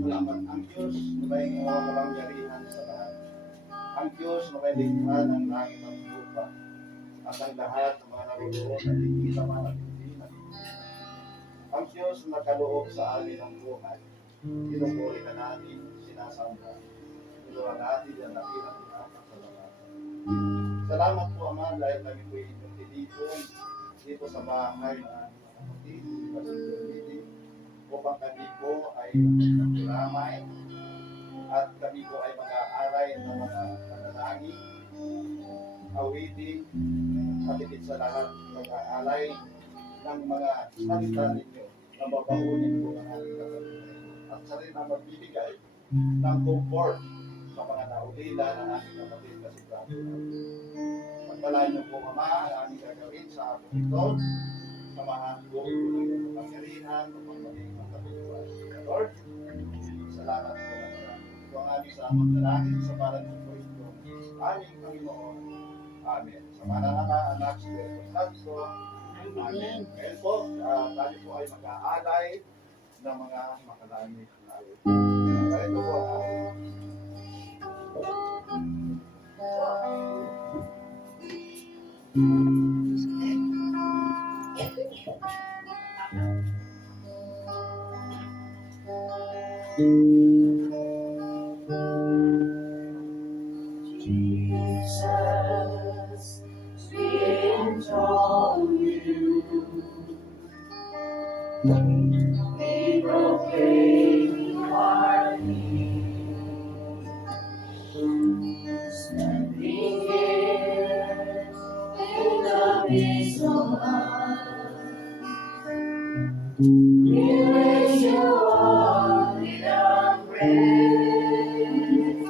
Salamat ang Diyos na may kapangyarihan sa lahat. Ang Diyos na may likha ng langit at lupa at ang lahat ng mga naroon na hindi sa mga nagpilinan. Ang Diyos na kaloob sa amin ng buhay. Pinupuri ka natin, sinasamba. Pinuha natin ang nakilang salamat. Salamat po, Ama, dahil kami po inyong tinipon dito sa bahay ng aming kapatid, upang kami po ay magkiramay at kami po ay mag-aaray ng mga panalangin, awitin, at higit sa lahat mag-aalay ng mga salita ninyo na babaunin po ng aming kapatid at sa rin ang magbibigay ng comfort sa mga naulila ng aming kapatid kasi grabe natin. Pagpalaan niyo po, Ama, ang aming gagawin sa ating ito. Samahan po ng kapangyarihan upang maging magkapituan. Lord, salamat po na marami. Ito ang aming sa magdalangin sa paran ng Kristo, aming Panginoon. Amen. Sa paran ng anak, si Espiritu Santo. Amen. Ngayon po, tayo po ay mag-aalay ng mga makalangit na awit. Kaya ito po ang awit. Jesus, we enthrone you. We proclaim you are King. Standing here in the midst of us, we raise you up with our praise.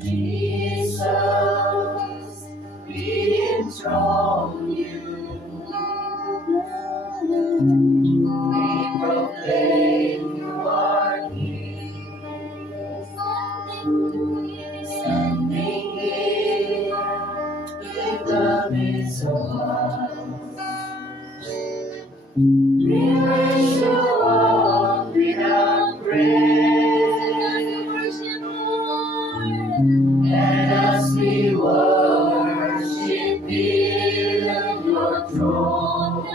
Jesus, we enthrone you. We proclaim you are King. Standing here in the midst of us, we raise you up with our praise. And as we worship in your throne,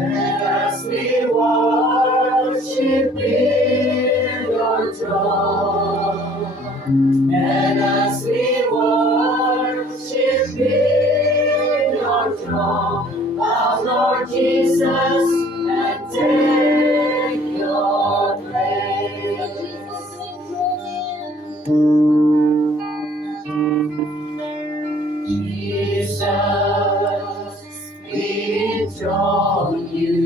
and as we worship in your throne, and as we worship in your throne, our Lord Jesus, and take your place. Jesus, we enthrone you.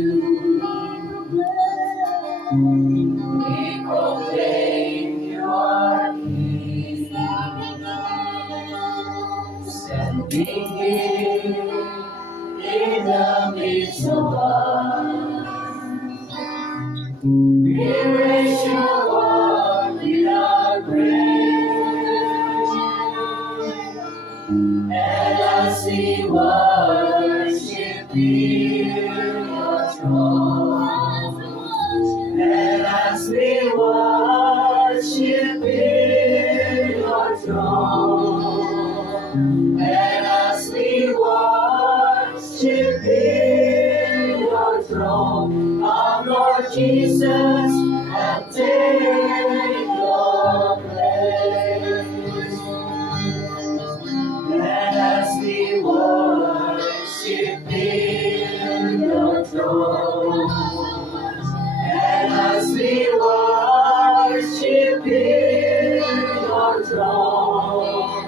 We proclaim you are King. Standing here in the midst of us, we raise you up with our praise. And as we worship in your throne, and as we worship in your throne, and as we worship in your throne, our Lord Jesus, and take your place. And as we worship in your throne, and as we worship in your throne,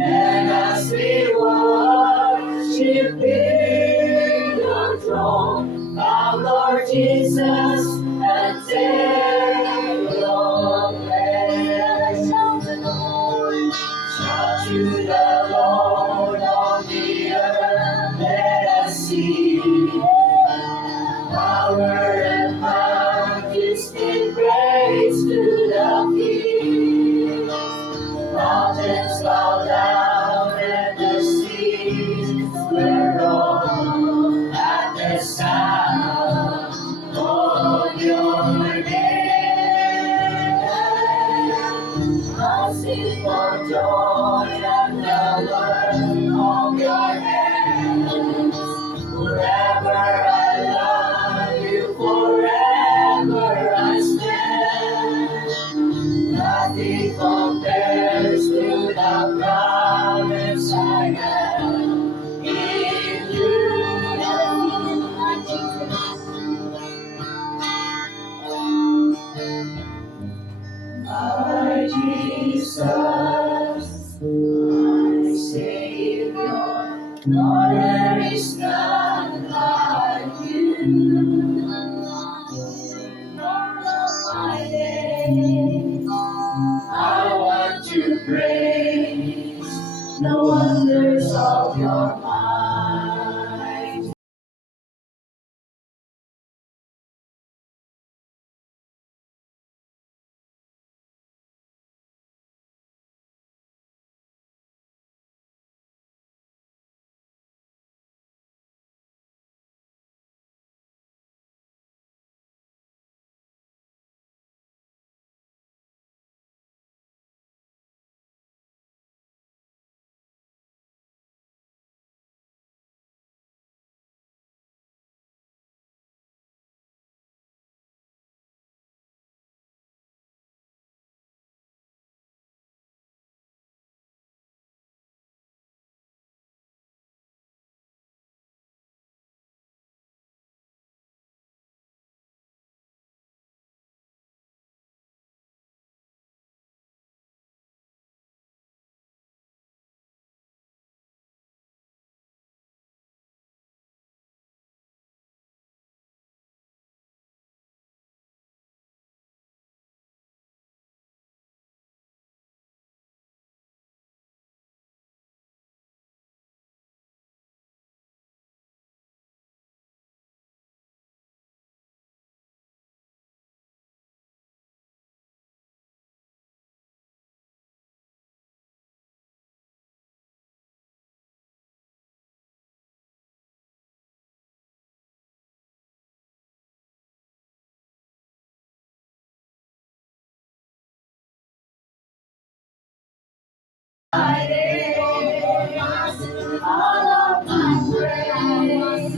and as we worship in your throne, our Lord Jesus, and take your place. Shout to the Lord on the earth, let us see power and majesty, praise to the King. Mountains bow down and the seas will roar at the sound of your all of my praise,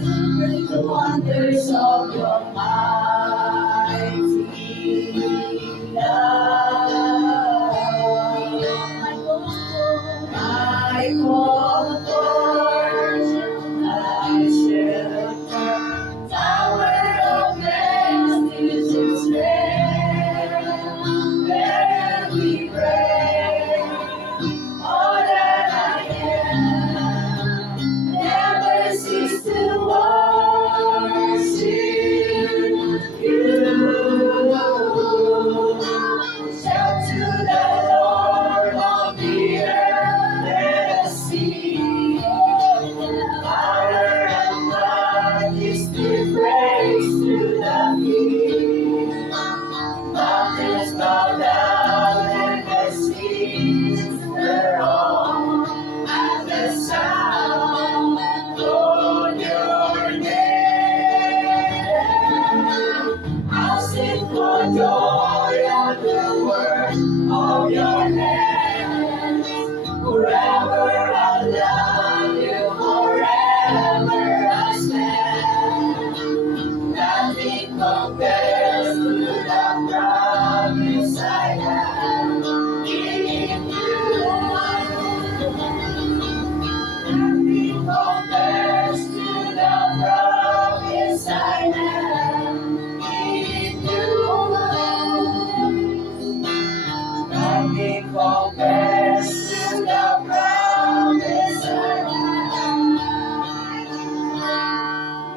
the wonders of your mighty love. My comfort, my shelter, tower of refuge and strength, where we pray. All that I am, never cease to worship you. Shout to the Lord of the earth, let us sing. Power and majesty, praise to the King. Mountains bow down and the seas were all at the sound of your name. I'll sing for joy of the work of your hands. Forever I love you, forever I stand. Nothing compares to the promise I have in you. Nothing compares to the promise I have in you. Nothing compares to the promise I have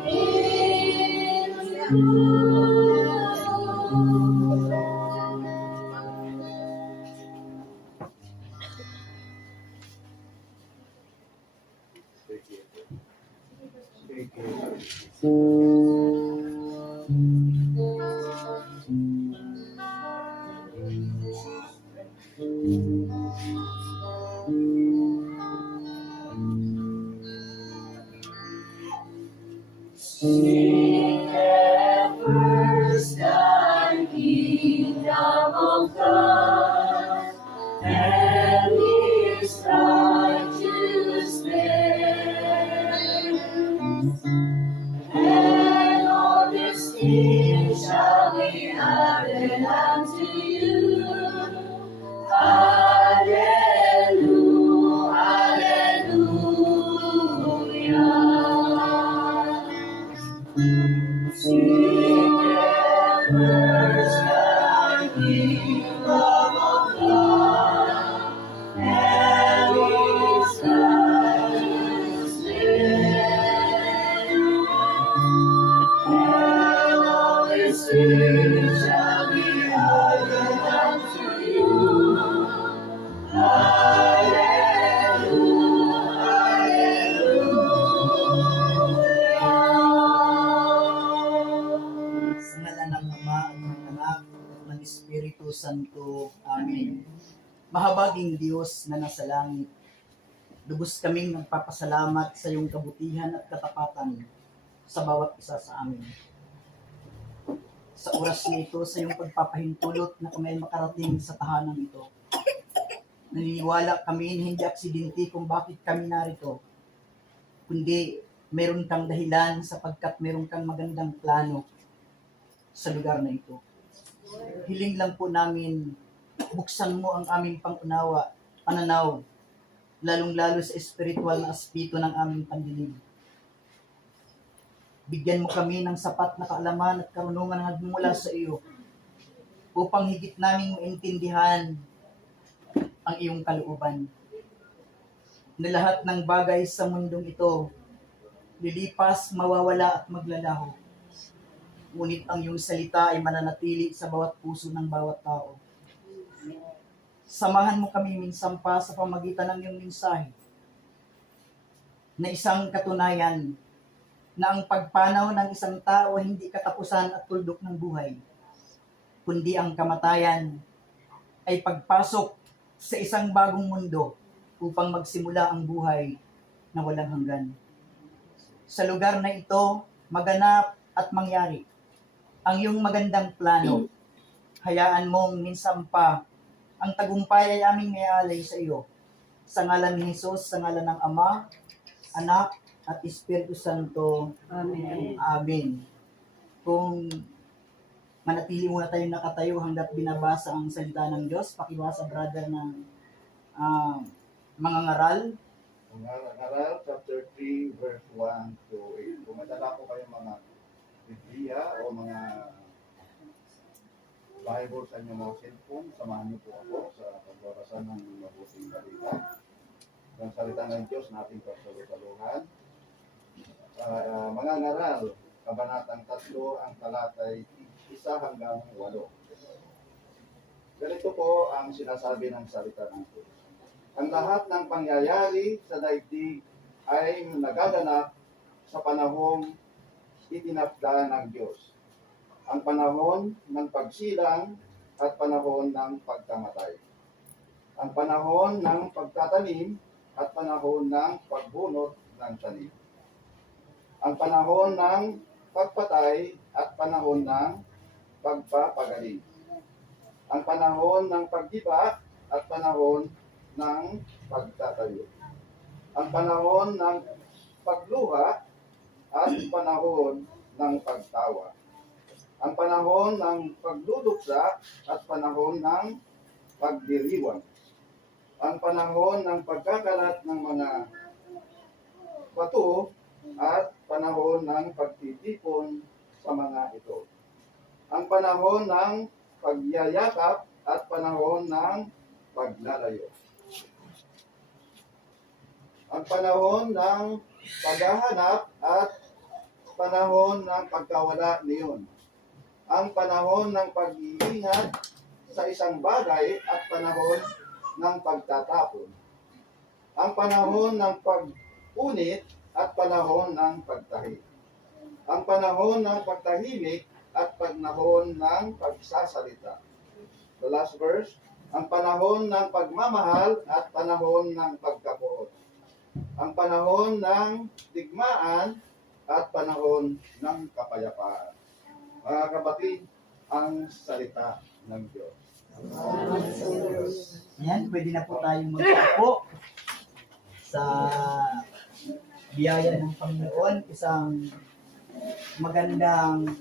in you. Seek ye first the kingdom of God and His righteousness, and all these things shall be added unto you. Hallelujah, hallelujah. Seek ye first the kingdom of God and His righteousness, and all these things shall be added unto you. Sa ngalan ng Ama at ng Anak at ng Espiritu Santo. Amen. Mahabaging Diyos na nasa langit, lubos kaming nagpapasalamat sa iyong kabutihan at katapatan sa bawat isa sa amin. Sa oras na ito, sa iyong pagpapahintulot na kami ay makarating sa tahanan ito. Naniniwala kami na hindi aksidente kung bakit kami narito, kundi meron kang dahilan sapagkat meron kang magandang plano sa lugar na ito. Hiling lang po namin, buksan mo ang aming pangunawa, pananaw, lalong-lalo sa espiritual na aspeto ng aming pandinig. Bigyan mo kami ng sapat na kaalaman at karunungan na nagmumula sa iyo upang higit naming maintindihan ang iyong kalooban. Na lahat ng bagay sa mundong ito, lilipas, mawawala at maglalaho. Ngunit ang iyong salita ay mananatili sa bawat puso ng bawat tao. Samahan mo kami minsan pa sa pamagitan ng iyong mensahe na isang katunayan na ang pagpanaw ng isang tao ay hindi katapusan at tuldok ng buhay, kundi ang kamatayan ay pagpasok sa isang bagong mundo upang magsimula ang buhay na walang hanggan. Sa lugar na ito, maganap at mangyari ang iyong magandang plano. Hayaan mong minsan pa ang tagumpay ay aming may alay sa iyo sa ngalan ni Jesus, sa ngalan ng Ama, Anak, at Espiritu Santo. Amen. Amen. Kung manatili muna tayong nakatayo hanggat binabasa ang salita ng Diyos, pakibasa brother ng mga ngaral. Ngaral chapter 3 verse 1 to 8. Kung madala po kayo mga Biblia o mga Bible sa inyong mga cellphone, samahan niyo po ako sa pagbabasa ng mabuting balita. Ang salita ng Diyos na ating pagsalusaluhan. Mga ngaral, kabanatang 3, ang talatay 1 hanggang 8. Ganito po ang sinasabi ng salita ng Diyos. Ang lahat ng pangyayari sa daigdig ay nagaganap sa panahong itinakda ng Diyos. Ang panahon ng pagsilang at panahon ng pagkamatay. Ang panahon ng pagtatanim at panahon ng pagbunot ng tanim. Ang panahon ng pagpatay at panahon ng pagpapagaling. Ang panahon ng pagdiba at panahon ng pagtatayo. Ang panahon ng pagluha at panahon ng pagtawa. Ang panahon ng pagduduksa at panahon ng pagdiriwang. Ang panahon ng pagkakalat ng mga bato at panahon ng pagtitipon sa mga ito. Ang panahon ng pagyayakap at panahon ng paglalayo. Ang panahon ng paghahanap at panahon ng pagkawala niyon. Ang panahon ng pag-iingat sa isang bagay at panahon ng pagtatapon. Ang panahon ng pag-unit at panahon ng pagtahi. Ang panahon ng pagtahimik at panahon ng pagsasalita. The last verse, ang panahon ng pagmamahal at panahon ng pagkapuot. Ang panahon ng digmaan at panahon ng kapayapaan. Mga kapatid, ang salita ng Diyos. Yan, pwede na po tayong magpapo sa biyaya ng Panginoon. Isang magandang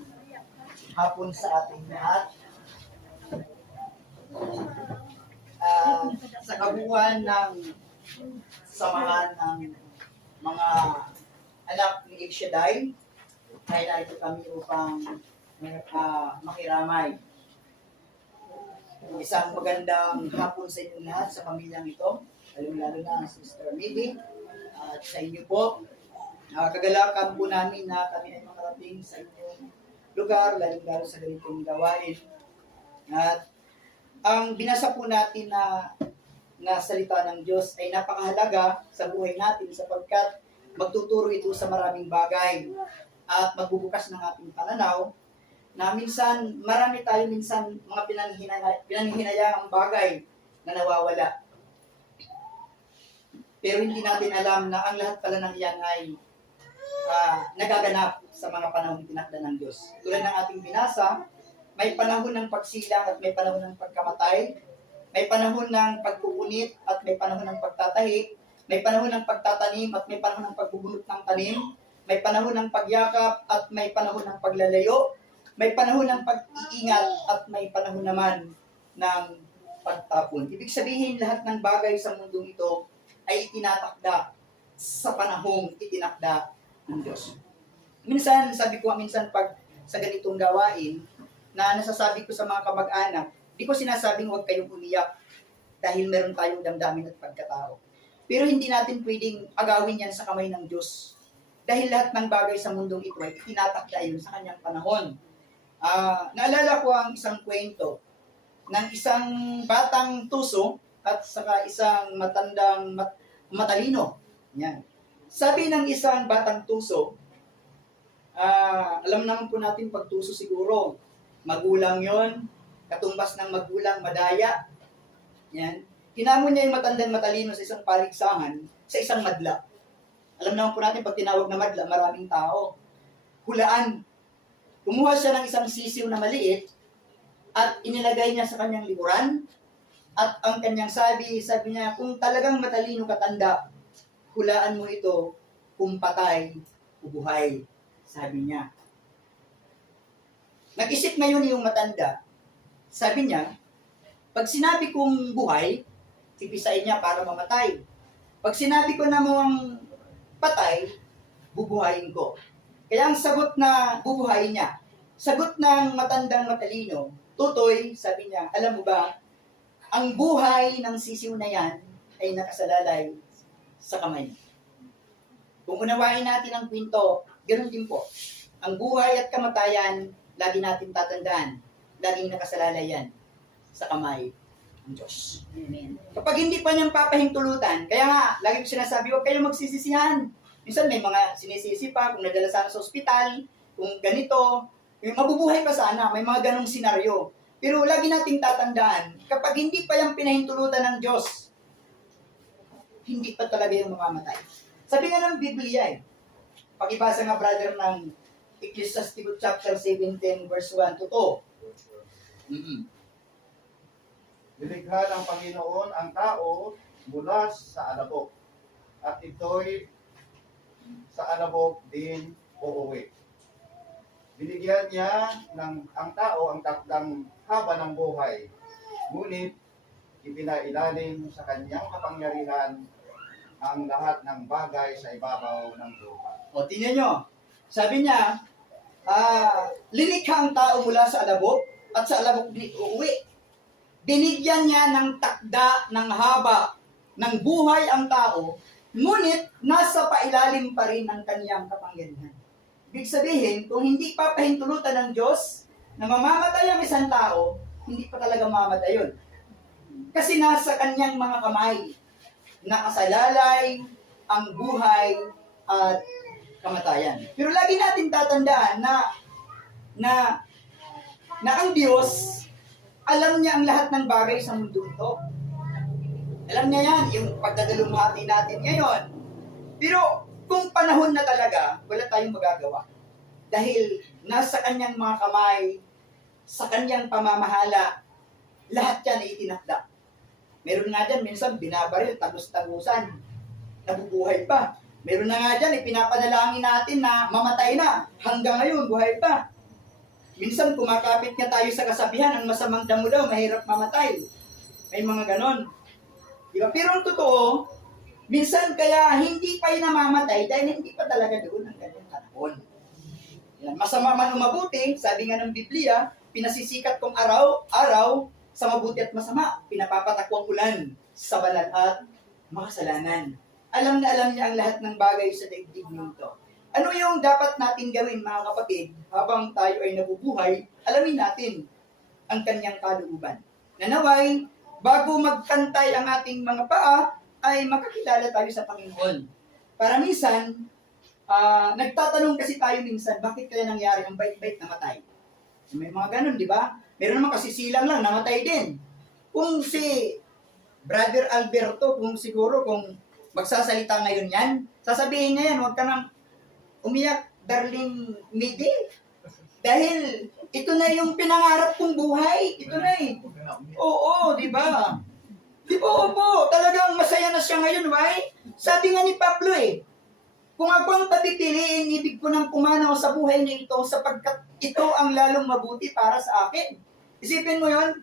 hapon sa ating lahat. Sa kabuuan ng samahan ng mga anak ni El Shaddai, ay narito kami upang makiramay. Isang magandang hapon sa inyong lahat sa pamilyang ito, lalo na Sister Mili, at sa inyo po. Kagalakan po namin na kami ay makarating sa inyong lugar, lalo sa ganitong gawain. At ang binasa po natin na salita ng Diyos ay napakahalaga sa buhay natin sapagkat magtuturo ito sa maraming bagay at magbubukas ng ating pananaw na minsan, marami tayo minsan mga pinanghinayaang bagay na nawawala. Pero hindi natin alam na ang lahat pala ng iyan ay nagaganap sa mga panahon tinakda ng Diyos. Tulad ng ating binasa, may panahon ng pagsilang at may panahon ng pagkamatay, may panahon ng pagpupunit at may panahon ng pagtatahi, may panahon ng pagtatanim at may panahon ng pagbubunot ng tanim, may panahon ng pagyakap at may panahon ng paglalayo, may panahon ng pag-iingat at may panahon naman ng pagtapon. Ibig sabihin, lahat ng bagay sa mundong ito ay itinatakda sa panahong itinakda ng Diyos. Minsan, sabi ko pag sa ganitong gawain, na nasasabi ko sa mga kamag-anak, di ko sinasabing huwag kayong umiyak dahil meron tayong damdamin at pagkatao. Pero hindi natin pwedeng agawin yan sa kamay ng Diyos. Dahil lahat ng bagay sa mundong ito ay tinatakda yun sa kanyang panahon. Naalala ko ang isang kwento ng isang batang tuso at saka isang matandang matalino. Yan. Sabi ng isang batang tuso, alam naman po natin pag tuso siguro, magulang yon, katumbas ng magulang, madaya. Yan. Hinamon niya yung matandang matalino sa isang paligsahan, sa isang madla. Alam naman po natin pag tinawag na madla, maraming tao. Hulaan. Kumuha siya ng isang sisiw na maliit at inilagay niya sa kanyang likuran At ang kanyang sabi niya, kung talagang matalino ka tanda, hulaan mo ito kung patay o buhay. Sabi niya. Nag-isip ngayon yung matanda. Sabi niya, pag sinabi kong buhay, pipisain niya para mamatay. Pag sinabi ko na mong patay, bubuhayin ko. Kaya ang sagot na bubuhayin niya, sagot ng matandang matalino, Tutoy, sabi niya, alam mo ba, ang buhay ng sisiw na yan ay nakasalalay sa kamay. Kung unawain natin ang kwento, ganoon din po. Ang buhay at kamatayan, lagi natin tatandaan, laging nakasalalay yan sa kamay ng Diyos. Amen. Kapag hindi pa niyang papahintulutan, kaya nga, lagi ko sinasabi, huwag kayong magsisisihan. Minsan may mga sinisisi pa, kung nadala sana sa ospital, kung ganito, mabubuhay pa sana, may mga ganong senaryo. Pero lagi nating tatandaan, kapag hindi pa yung pinahintulutan ng Diyos, hindi pa talaga yung mamamatay. Sabi nga ng Biblia pakibasa nga brother ng Ecclesiastes chapter 17 verse 1 to 2. Nilikha ng Panginoon ang tao mula sa alabok, at ito'y sa alabok din uuwi. Binigyan niya ang tao ang takdang haba ng buhay, ngunit ipinailalim sa kanyang kapangyarihan ang lahat ng bagay sa ibabaw ng lupa. O, tingnan nyo. Sabi niya, lilikha ang tao mula sa alabok, at sa alabok din uuwi. Binigyan niya ng takda, ng haba, ng buhay ang tao, ngunit nasa pailalim pa rin ang kanyang kapangyarihan. Ibig sabihin, kung hindi pa pahintulutan ng Diyos na mamamatay ang isang tao, hindi pa talaga mamamatay yun. Kasi nasa kanyang mga kamay, nakasalalay ang buhay at kamatayan. Pero lagi natin tatandaan na ang Diyos, alam niya ang lahat ng bagay sa mundo ito. Alam niya yan, yung pagdadalumhati natin ngayon. Pero kung panahon na talaga, wala tayong magagawa. Dahil nasa kanyang mga kamay, sa kanyang pamamahala, lahat yan ay itinakda. Meron nga dyan, minsan binabaril, tagos-tagusan, nabubuhay pa. Meron na nga dyan, ipinapanalangin natin na mamatay na, hanggang ngayon, buhay pa. Minsan kumakapit nga tayo sa kasabihan, ang masamang damo daw, mahirap mamatay. May mga ganon. Diba? Pero ang totoo, minsan kaya hindi pa yung namamatay dahil hindi pa talaga doon ang ganyang panahon. Yan. Masama man o mabuti, sabi nga ng Biblia, pinasisikat kong araw sa mabuti at masama. Pinapapatakwang ulan sa banal at makasalanan. Alam na alam niya ang lahat ng bagay sa daigdig nito. Ano yung dapat natin gawin, mga kapatid, habang tayo ay nabubuhay, alamin natin ang kanyang kalooban. Nanaway, bago magkantay ang ating mga paa, ay makakilala tayo sa Panginoon. Para minsan, nagtatanong kasi tayo minsan, bakit kaya nangyari ang bait-bait namatay? May mga ganun, di ba? Meron naman kasi silang lang, namatay din. Kung si Brother Alberto, kung magsasalita ngayon yan, sasabihin niya yan, huwag ka nang umiyak, darling Midi. Dahil ito na yung pinangarap kong buhay. Ito na eh. Oo, di ba? Di ba, opo, talagang masaya na siya ngayon, why? Sabi nga ni Pablo kung ako ang papipiliin, ibig ko nang pumanaw sa buhay na ito sapagkat ito ang lalong mabuti para sa akin. Isipin mo yon.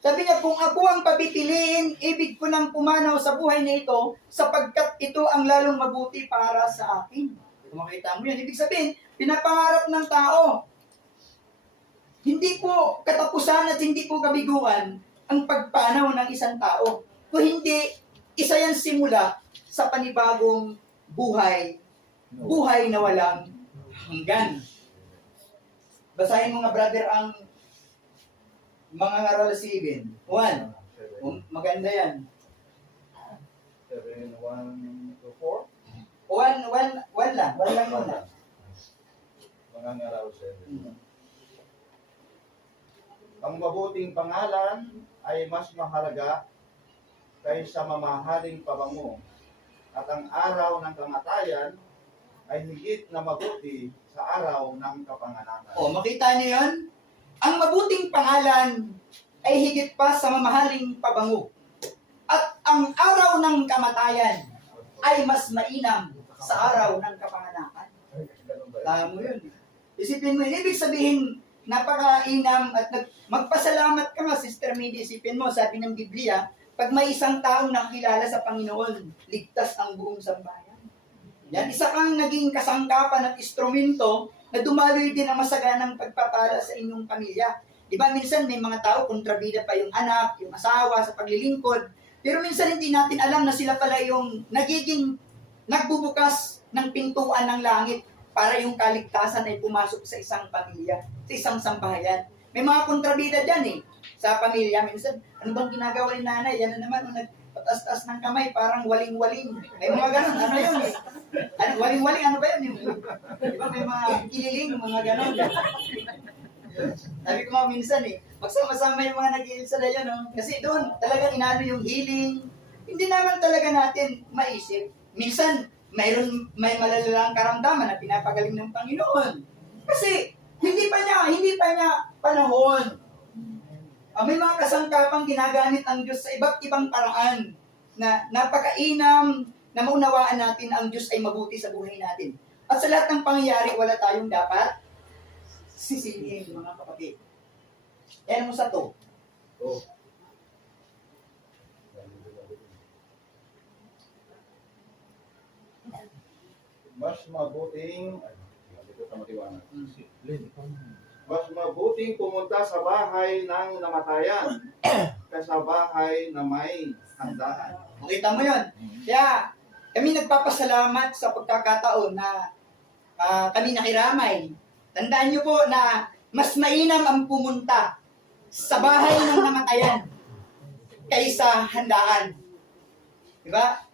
Sabi niya, kung ako ang papipiliin, ibig ko nang pumanaw sa buhay na ito sapagkat ito ang lalong mabuti para sa akin. Kung makita mo yan, ibig sabihin, pinapangarap ng tao. Hindi po katapusan at hindi po kabiguan ang pagpanaw ng isang tao. Kung hindi, isa yan simula sa panibagong buhay na walang hanggan. Basahin mo nga, brother, ang mga ngaral 7. 1. Maganda yan. 7, 1 to 4. 1 lang. 1 lang muna. Mga ngaraw 7. Ang mabuting pangalan ay mas mahalaga kaysa mamahaling pabango, at ang araw ng kamatayan ay higit na mabuti sa araw ng kapanganakan. O, makita niyo yun? Ang mabuting pangalan, ay higit pa sa mamahaling pabango. At ang araw ng kamatayan ay mas mainam sa araw ng kapanganakan. Tama mo yun. Isipin mo, ibig sabihin, napakainam at magpasalamat ka nga, Sister Mindy. Isipin mo, sabi ng Biblia, pag may isang taong nakilala sa Panginoon, ligtas ang buong sambayan. Yan, isa kang naging kasangkapan at instrumento na dumaloy din ang masaganang pagpapala sa inyong pamilya. Di ba, minsan may mga tao, kontrabida pa yung anak, yung asawa sa paglilingkod. Pero minsan hindi natin alam na sila pala yung nagbubukas ng pintuan ng langit para yung kaligtasan ay pumasok sa isang pamilya, sa isang sambahayan. May mga kontrabida dyan sa pamilya. Minsan, ano bang ginagawa ni nanay? Yan na naman, nagpataas-taas ng kamay, parang waling-waling. May mga ganun, ano yun Ano, waling-waling, ano ba yun? Di ba, may mga kililing, mga ganun. Sabi ko nga minsan magsama-sama yung mga nag-iil sa layo, no? Kasi doon, talagang inano yung healing. Hindi naman talaga natin maisip. Minsan, may malalalang karamdaman na pinapagaling ng Panginoon. Kasi, hindi pa niya panahon. May mga kasangkapang ginagamit ang Diyos sa iba't ibang paraan na napakainam na maunawaan natin ang Diyos ay mabuti sa buhay natin. At sa lahat ng pangyayari, wala tayong dapat sisihin, mga kapatid. Yan mo sa to. Oh. Mas mabuting mas mabuting pumunta sa bahay ng namatayan kaysa bahay na may handaan. Makita mo yun. Kaya kami nagpapasalamat sa pagkakataon na kami nakiramay. Tandaan niyo po na mas mainam ang pumunta sa bahay ng namatayan kaysa handaan. Diba?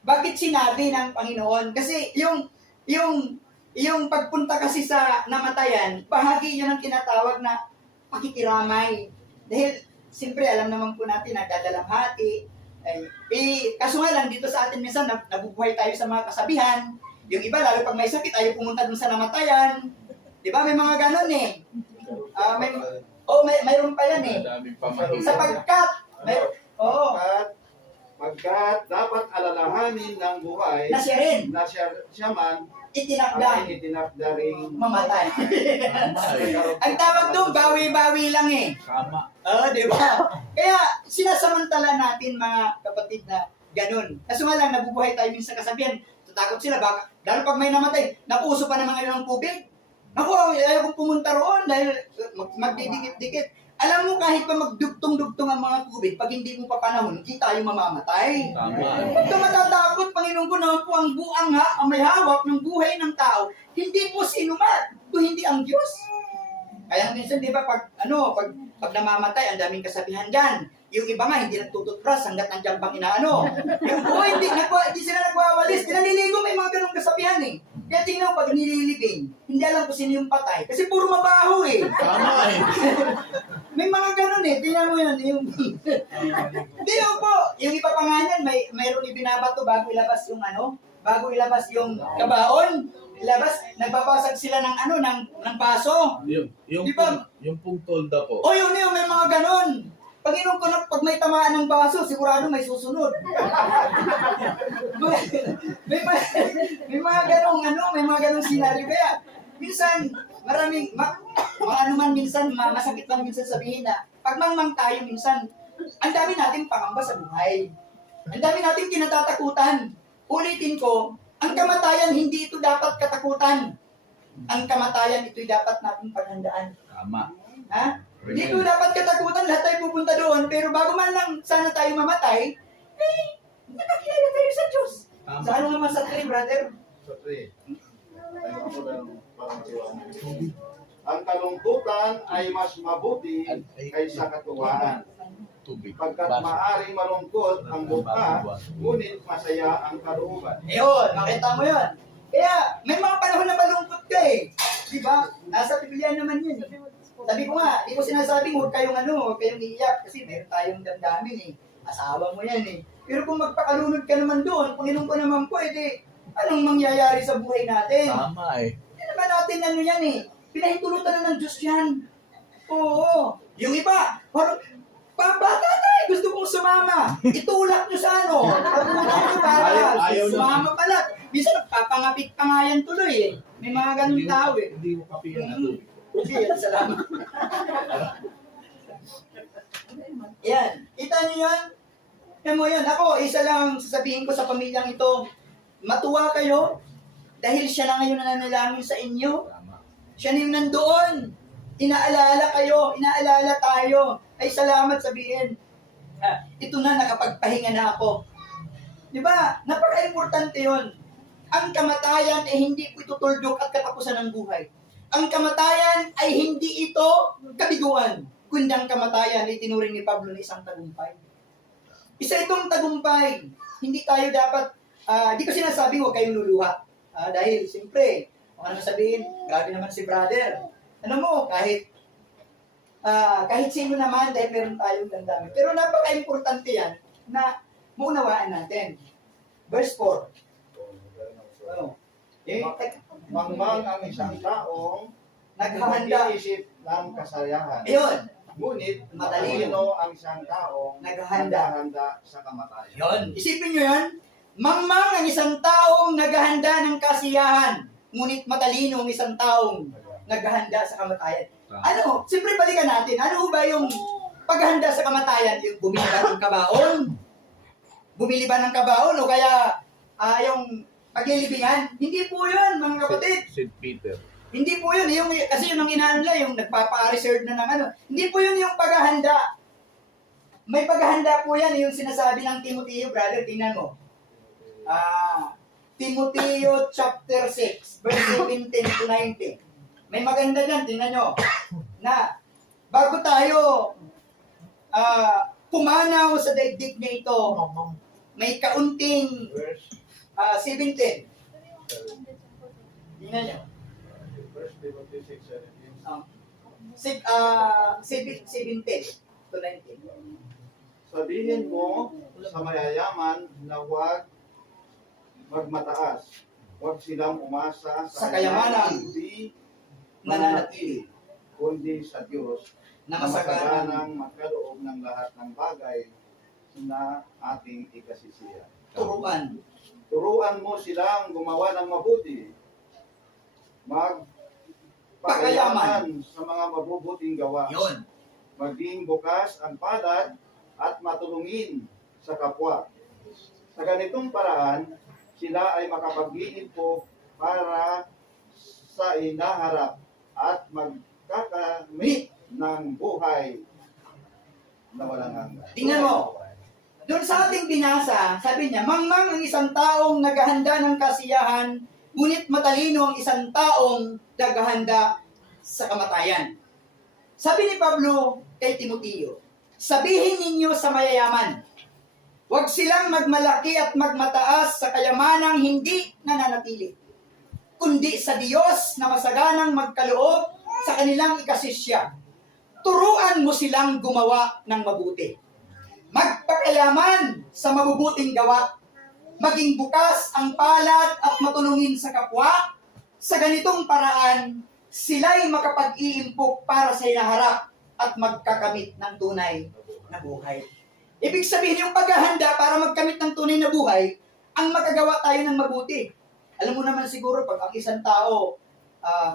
Bakit sinabi ng Panginoon? Kasi yung pagpunta kasi sa namatayan, bahagi yun ang tinatawag na pakikiramay. Dahil, siyempre, alam naman po natin na dadalamhati. Kaso nga lang, dito sa atin minsan, nabubuhay tayo sa mga kasabihan. Yung iba, lalo pag may sakit, ayaw pumunta dun sa namatayan. Di ba? May mga ganon mayroon pa yan Sapagkat, Pagkat dapat alalahanin ng buhay na siya rin, na siya man itinakda, ay itinakda ring mamatay. Ang tawag doon, bawi-bawi lang Tama. di ba? Kaya sinasamantala natin mga kapatid na ganun. Kaso nga lang, nabubuhay tayo minsan kasabihan, tatakot sila, baka, lalo pag may namatay, napuso pa ng mga ilang tubig. Naku, ayaw kong pumunta roon dahil magdidikit-dikit. Alam mo, kahit pa magdugtong-dugtong ang mga tubig, pag hindi mo pa panahon, hindi tayo mamamatay. Tama. Huwag ka matatakot, Panginoon ko naman po ang buang ang may hawak ng buhay ng tao. Hindi po sinuman, kung hindi ang Diyos. Kaya minsan, di ba, pag namamatay, ang daming kasabihan dyan. Yung iba nga, hindi nagtututbrush hanggat nandiyan pang inaano. Yung hindi sila nagwawalis, naliligo, may mga ganong kasabihan Kaya tingnan mo, pag nililibing, hindi alam kung sino yung patay. Kasi puro mabaho Tama May mga ganun tingnan mo yun. Hindi po, yung iba pa nga yan, mayroon ibinabato bago ilabas yung kabaon. Nagbabasag sila ng baso. Yung pong tolda po. Yun, may mga ganun. Panginoon ko pag may tamaan ng baso, sigurado may susunod. may mga ganong senaryo. Kaya, minsan, masakit lang minsan sabihin na, pag mangmang tayo minsan, ang dami nating pangamba sa buhay. Ang dami nating kinatatakutan. Ulitin ko, ang kamatayan, hindi ito dapat katakutan. Ang kamatayan, ito'y dapat nating paghandaan. Tama. Ha? Hindi ito dapat katakutan, lahat tayo pupunta doon, pero bago man lang sana tayo mamatay, nakakilala tayo sa Diyos. Tama. Sa ano naman sa 3, brother? sa 3. Ang kalungkutan ay mas mabuti kaysa katuwaan. Tubig. Pagkat maaring malungkot ang mukha, ngunit masaya ang kalooban. Ayun, makita mo yun. Kaya, may mga panahon na malungkot ka Di ba? Nasa Biblia naman yun. Sabi ko nga, di ko sinasabing huwag kayong iiyak kasi meron tayong damdamin Asawa mo yan Pero kung magpakalunod ka naman doon, Panginoon ko naman po, anong mangyayari sa buhay natin? Tama Hindi naman natin yan Pinahintulutan na ng Diyos yan. Oo. Yung iba, parang, bata tayo, gusto kong sumama. Itulak nyo sa ano. Ayaw na. Sumama pala. Minsan nagpapangapit pa nga yan tuloy eh. May mga ganun tao eh. Hindi mo kape yan. Okay, salamat. Yan. Kita niyo yan? Yan mo yan. Ako, isa lang sasabihin ko sa pamilyang ito. Matuwa kayo dahil siya na ngayon nananalangin sa inyo. Siya na yung nandoon. Inaalala kayo, inaalala tayo. Ay salamat sabihin. Ito na, nakapagpahinga na ako. Di ba? Napaka-importante yun. Ang kamatayan ay hindi po ito tuldok at katapusan ng buhay. Ang kamatayan ay hindi ito kabiguan. Kundi ang kamatayan ay tinuring ni Pablo na isang tagumpay. Isa itong tagumpay. Hindi tayo dapat, di ko sinasabi huwag kayong luluha. Dahil, siyempre, baka naman sabihin, grabe naman si brother. Ano mo, kahit sino naman, dahil meron tayong damdamin. Pero napaka-importante yan na maunawaan natin. Verse 4. Ano? Mangmang ang isang taong Naghahanda. nag-iisip ng kasayahan. Ayun. Ngunit Matalino. matalino ang isang taong Naghahanda. naghahanda sa kamatayan. Yun. Isipin nyo yan. Mangmang ang isang taong naghahanda ng kasiyahan. Ngunit matalino ang isang taong naghahanda sa kamatayan. Ano? Siyempre balikan natin. Ano ba yung paghahanda sa kamatayan? Yung bumili ba ng kabaon? Bumili ba ng kabaon? O kaya yung paglilibingan? Hindi po yun, mga kapatid. St. Peter. Hindi po yun. Kasi yun ang inaano nila, yung nagpapa-reserve na ng ano. Hindi po yun yung paghahanda. May paghahanda po yan, yung sinasabi ng Timoteo, brother, tingnan mo. Timoteo chapter 6, verse 17 to 19. May maganda dyan, tingnan nyo. Na, bago tayo pumanaw sa daigdig niya ito, may kaunting Verse 17. Tingnan nyo. Verse 26, 17 to 19. sabihin mo sa mayayaman na huwag magmataas. Huwag silang umasa Sa kayamanan. hindi Nananatili kundi sa Diyos na na masagaran masaganang magkaloob ng lahat ng bagay na ating ikasisiya. turuan. Turuan mo silang gumawa ng mabuti. Magpakayaman sa mga mabubuting gawa. Yun. Maging bukas ang palad at matulungin sa kapwa. Sa ganitong paraan, sila ay makapag-iimpok para sa inaharap at magkakamit ng buhay na walang hanggan. Tingnan mo. Doon sa ating binasa, sabi niya, mangmang ang isang taong naghahanda ng kasiyahan, ngunit matalino ang isang taong naghahanda sa kamatayan. Sabi ni Pablo kay Timoteo, sabihin ninyo sa mayayaman, huwag silang magmalaki at magmataas sa kayamanang hindi nananatili, kundi sa Diyos na masaganang magkaloob sa kanilang ikasisya. Turuan mo silang gumawa ng mabuti. Magpakayaman sa mabubuting gawa. Maging bukas ang palad at matulungin sa kapwa. Sa ganitong paraan, sila'y makapag-iimpok para sa inaharap at magkakamit ng tunay na buhay. Ibig sabihin yung paghahanda para magkamit ng tunay na buhay, ang magagawa tayo ng mabuti. Alam mo naman siguro, pag ang isang tao,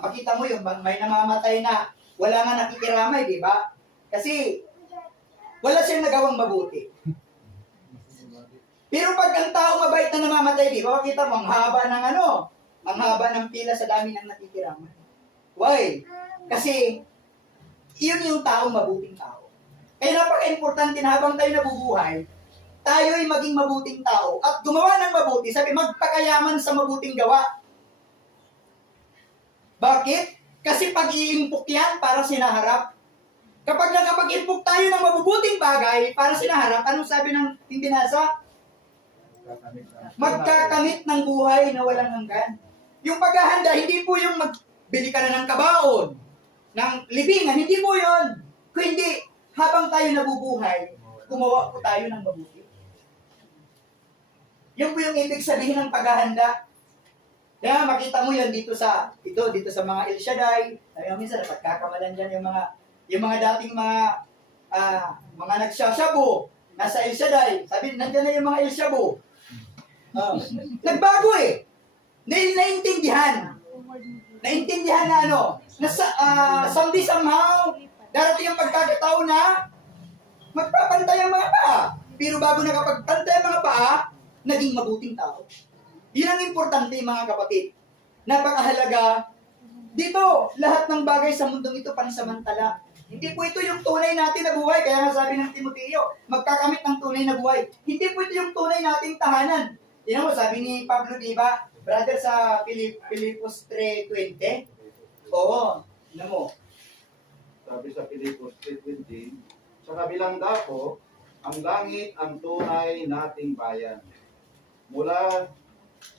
makita mo yung may namamatay na, wala nga nakikiramay, di ba? Kasi, wala siyang nagawang mabuti. Pero pag ang tao mabait na namamatay, di ba? Makita mo, ang haba ng ang haba ng pila sa dami ng nakikiramay. Why? Kasi, yun yung taong mabuting tao. Kaya napaka-importante na habang tayo nabubuhay, tayo ay maging mabuting tao at gumawa ng mabuti, sabi magpakayaman sa mabuting gawa. Bakit? Kasi pag-iimpok yan para sinaharap. Kapag nakapag-impok tayo ng mabubuting bagay para sinaharap, anong sabi ng binasa? Magkakamit ng buhay na walang hanggan. Yung paghahanda, hindi po yung magbili ka na ng kabaon, ng libingan, hindi po yun. Kundi, habang tayo nabubuhay, gumawa po tayo ng mabuti. Yun po yung ibig sabihin ng paghahanda. Kaya makita mo yan dito sa mga El Shaddai. Sabi mo minsan, napagkakamalan dyan Yung mga dating mga nagsasabo, nasa El Shaddai, sabi, nandiyan na yung mga El Shabo. Nagbago eh. Naintindihan. Naintindihan na someday somehow, darating ang pagkakataon na magpapantay ang mga paa. Pero bago nakapagpantay ang mga paa, naging mabuting tao. Yun ang importante, mga kapatid. Napakahalaga. Dito, lahat ng bagay sa mundong ito pansamantala. Hindi po ito yung tunay natin na buhay. Kaya nga sabi ng Timoteo, magkakamit ng tunay na buhay. Hindi po ito yung tunay nating tahanan. Tingnan mo, sabi ni Pablo, di ba? Brother, sa Pilipos 3:20. Oo, tingnan mo. Sabi sa Pilipos 3:20, sa kabilang dako, ang langit ang tunay nating bayan. Mula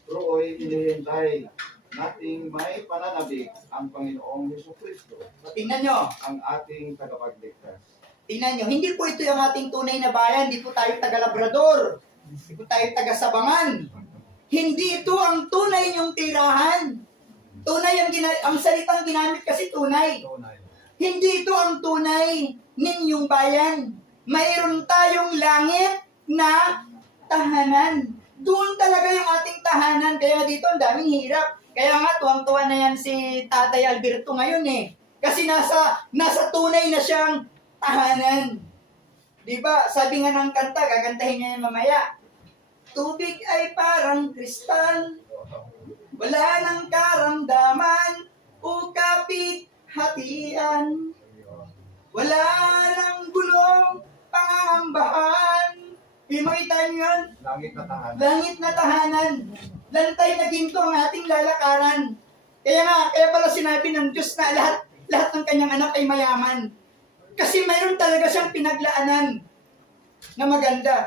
rooy inihintay nating may pananabik ang Panginoong Jesucristo, Tingnan nyo. ang ating tagapagligtas. Tingnan nyo, hindi po ito yung ating tunay na bayan. Hindi po tayo taga-Labrador. Hindi po tayo taga-Sabangan. Hindi ito ang tunay yung tirahan. Tunay ang salitang ginamit kasi tunay. Hindi ito ang tunay ninyong bayan. Mayroon tayong langit na tahanan. Doon talaga yung ating tahanan. Kaya dito ang daming hirap. Kaya nga, tuwang-tuwa na yan si Tatay Alberto ngayon eh. Kasi nasa tunay na siyang tahanan. Diba? Sabi nga ng kanta, gagantahin niya yan mamaya. Tubig ay parang kristal, wala nang karamdaman, o kapit-hatian. Wala nang gulong, pangangambahan. Makita niyo yun? Langit na tahanan. Langit na tahanan. Lantay na ginto ang ating lalakaran. Kaya pala sinabi ng Diyos na lahat ng kanyang anak ay mayaman. Kasi mayroon talaga siyang pinaglaanan na maganda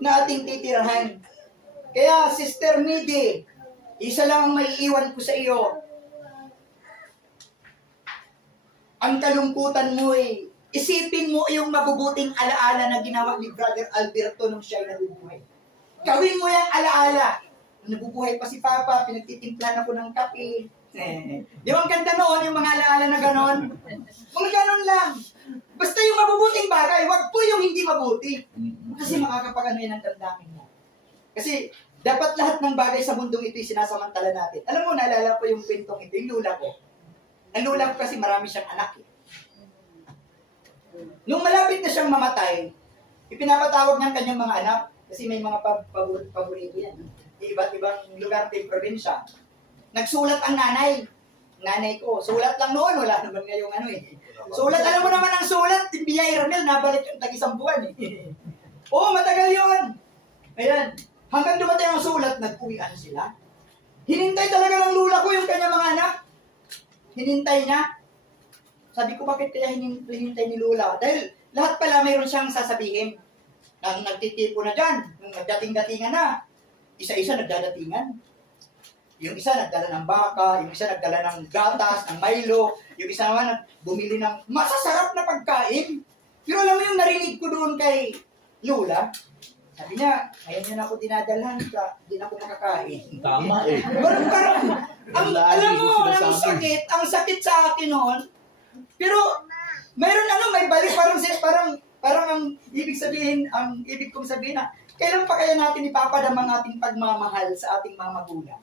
na ating titirahan. Kaya, Sister Midi, isa lang ang maiiwan ko sa iyo. Ang kalungkutan mo ay isipin mo yung mabubuting alaala na ginawa ni Brother Alberto nung siya'y nabubuhay. Gawin mo yung alaala. Nabubuhay pa si Papa, pinagtitimplahan ako ng kape. Di ba ang ganda noon, yung mga alaala na ganon? Mga ganon lang. Basta yung mabubuting bagay, wag po yung hindi mabuti. Kasi makakapag-ano yan ang damdamin mo. Kasi dapat lahat ng bagay sa mundong ito'y sinasamantala natin. Alam mo, naalala ko yung kwentong ito, yung lula ko. Ang lula ko kasi marami siyang anak eh. Nung malapit na siyang mamatay, ipinapatawag ng kanyang mga anak, kasi may mga paborito yan. Iba't ibang lugar ng probinsya. Nagsulat ang nanay. Nanay ko, sulat lang noon, wala naman ngayong ano eh. Sulat, alam mo naman ang sulat, Biyay Ronel, nabalik yung tag-isang buwan eh. Oo, matagal yun. Ayan, hanggang dumating ang sulat, nag-uwian sila. Hinintay talaga ng lula ko yung kanyang mga anak. Hinintay niya. Sabi ko, bakit kaya hinintay ni lula? Dahil lahat pala mayroon siyang sasabihin. Nang nagtitipo na dyan, nung nagdating-datingan na, isa-isa nagdadatingan. Yung isa nagdala ng baka, yung isa nagdala ng gatas, ng Milo, yung isa naman bumili ng masasarap na pagkain. Pero alam mo yung narinig ko doon kay Lula, sabi niya, ngayon yun ako dinadalhan, hindi na ako makakain. Tama eh. Parang, alam mo, ang sakit sa akin noon, pero mayroon may balik, parang ang ibig kong sabihin na, kailan pa kaya natin ipapadam ang ating pagmamahal sa ating mga magulang?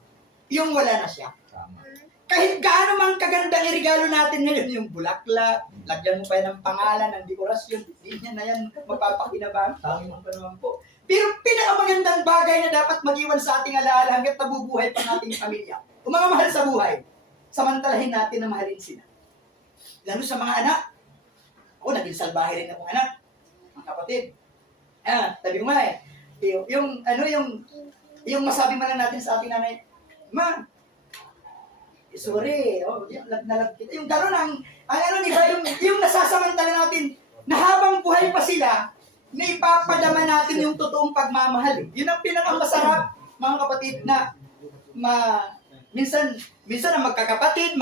Yung wala na siya. Tama. Kahit gaano mang kagandang irigalo natin ngayon, yung bulaklak, lagyan mo pa yan ng pangalan, ng dekorasyon, hindi niya na yan magpapakinabang. Tama pa naman po. Pero pinakamagandang bagay na dapat mag-iwan sa ating alaala hanggat nabubuhay pa nating pamilya. Kung mga mahal sa buhay, samantalahin natin na mahalin sila. Lalo sa mga anak. Ako, naging salbahe rin akong anak. Mga kapatid. Sabi ko nga eh, yung masabi man lang natin sa ating nanay, Ma, sorry, nalab kita. Yung gano'n yung nasasamantala natin, na habang buhay pa sila, na ipapadama natin yung totoong pagmamahal. Yun ang pinakamasarap, mga kapatid, na minsan ang magkakapatid,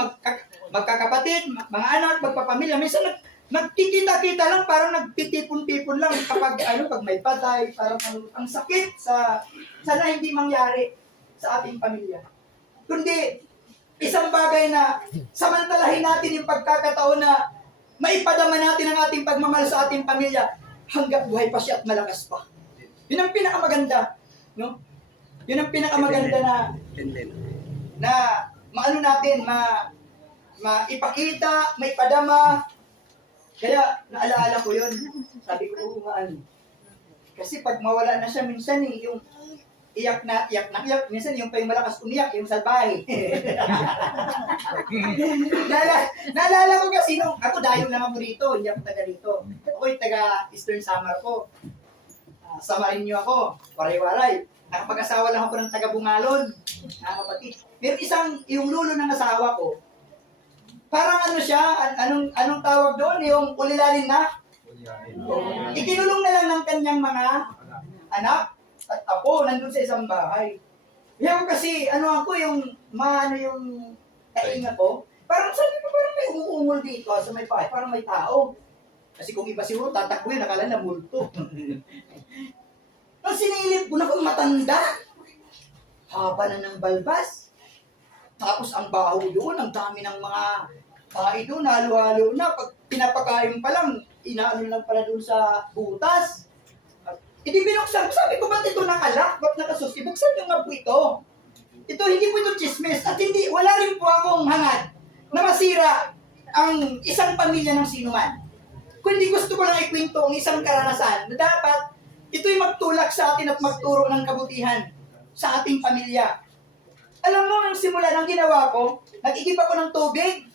mga anak, magpapamilya, minsan nagkikita-kita lang, parang nagtitipon-tipon lang kapag pag may patay, parang ang sakit sana hindi mangyari sa ating pamilya. Kundi isang bagay na samantalahin natin yung pagkakataon na maipadama natin ang ating pagmamahal sa ating pamilya hanggang buhay pa siya at malakas pa. Yun ang pinakamaganda, no? Yun ang pinakamaganda na maano natin, maipakita, maipadama. Kaya naalala ko yun. Sabi ko, oo nga ano. Kasi pag mawala na siya minsan yung iyak na iyak, minsan yung pa yung malakas umiyak, yung salbahe. Naalala ko kasi nung, ako dayo lang ako rito, hindi ako taga rito. Ako yung taga Eastern Samar ko. Samarinyo ako, waray-waray. Nakapag-asawa lang ako ng taga Bungalon, mga kapatid. Meron yung lulo ng asawa ko, parang ano siya, anong tawag doon, yung ulilalin na? Ikinulong na lang ng kanyang mga anak at ako nandun sa isang bahay. Yan kasi, ano ako, yung kainga ko, parang sabi ko, parang may umuungol dito sa may bahay, parang may tao. Kasi kung iba siguro, tatakbo yun, nakala na multo. Nung sinilip ko na kung matanda, haba na ng balbas. Tapos ang baho doon, ang dami ng mga bahay doon, halo-halo na. Pag pinapakain pa lang, inaano lang pala doon sa butas. Hindi binuksan ko, sabi ko, ba't ito nakalak? Ba't nakasusi? Buksan nyo nga po ito. Ito, hindi po ito chismis. At hindi, wala rin po akong hangad na masira ang isang pamilya ng sino man. Kundi gusto ko lang ikwento ang isang karanasan na dapat ito'y magtulak sa atin at magturo ng kabutihan sa ating pamilya. Alam mo, ang simula ng ginawa ko, nag-igib ako ng tubig.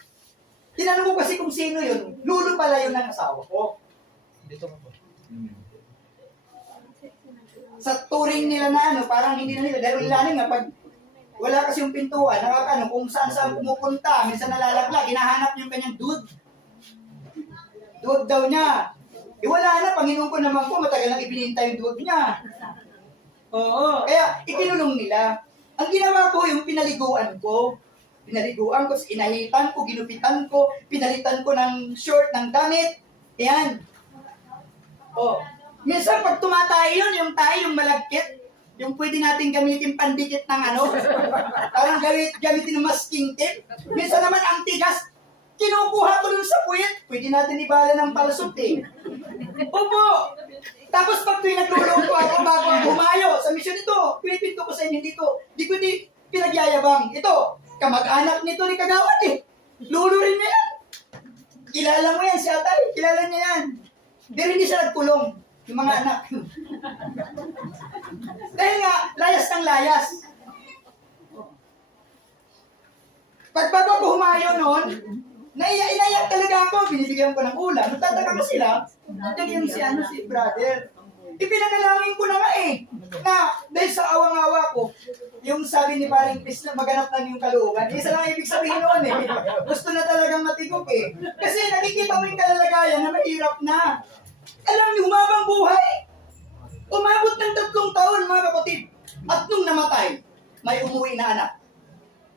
Tinanong ko kasi kung sino yun. Lulo pala yun ng asawa ko. Dito ka po. Sa turing nila na ano, parang hindi na nila. Dahil ilalim nga, pag wala kasi yung pintuan, nakakano, kung saan pumupunta, minsan nalalaglag, hinahanap yung kanyang dude. Dude daw niya. Wala na, Panginoon ko naman po, matagal nang ibinintay yung duwag niya. Oo, kaya ikinulong nila. Ang ginawa ko, yung pinaliguan ko, inahitan ko, ginupitan ko, pinalitan ko ng short, ng damit. Ayan. Oh. Minsan pag tumatay yun, yung tayo, yung malagkit, yung pwede natin gamitin pandikit ng ano, parang gamitin ng masking tape. Minsan naman ang tigas, kinukuha ko dun sa puwit, pwede natin ibala ng palsot eh. Opo! Tapos pag tuwing naglulong ko ako bago ang humayo sa misyon ito, pinipinto ko sa inyo dito, di ko di pinagyayabang. Ito, kamag-anak nito ni Kagawad eh. Lulo rin niya yan. Kilala mo yan si Atay, kilala niya yan. Pero hindi siya nagkulong, yung mga anak. Dahil nga, layas ng layas. Pag bago ako humayo noon, inaiyak talaga ako, binibigyan ko ng ulam. Nagtataka pa sila, nandiyan si brother. Ipinanalangin ko na nga eh, na dahil sa awang-awa ko, yung sabi ni Paring Chris na maganap lang yung kalooban, isa lang ibig sabihin noon eh. Gusto na talagang matigok eh. Kasi nakikita mo yung kalalagayan na mahirap na. Alam niyo, humabang buhay. Umabot ng 3 taon mga kapatid. At nung namatay, may umuwi na anak.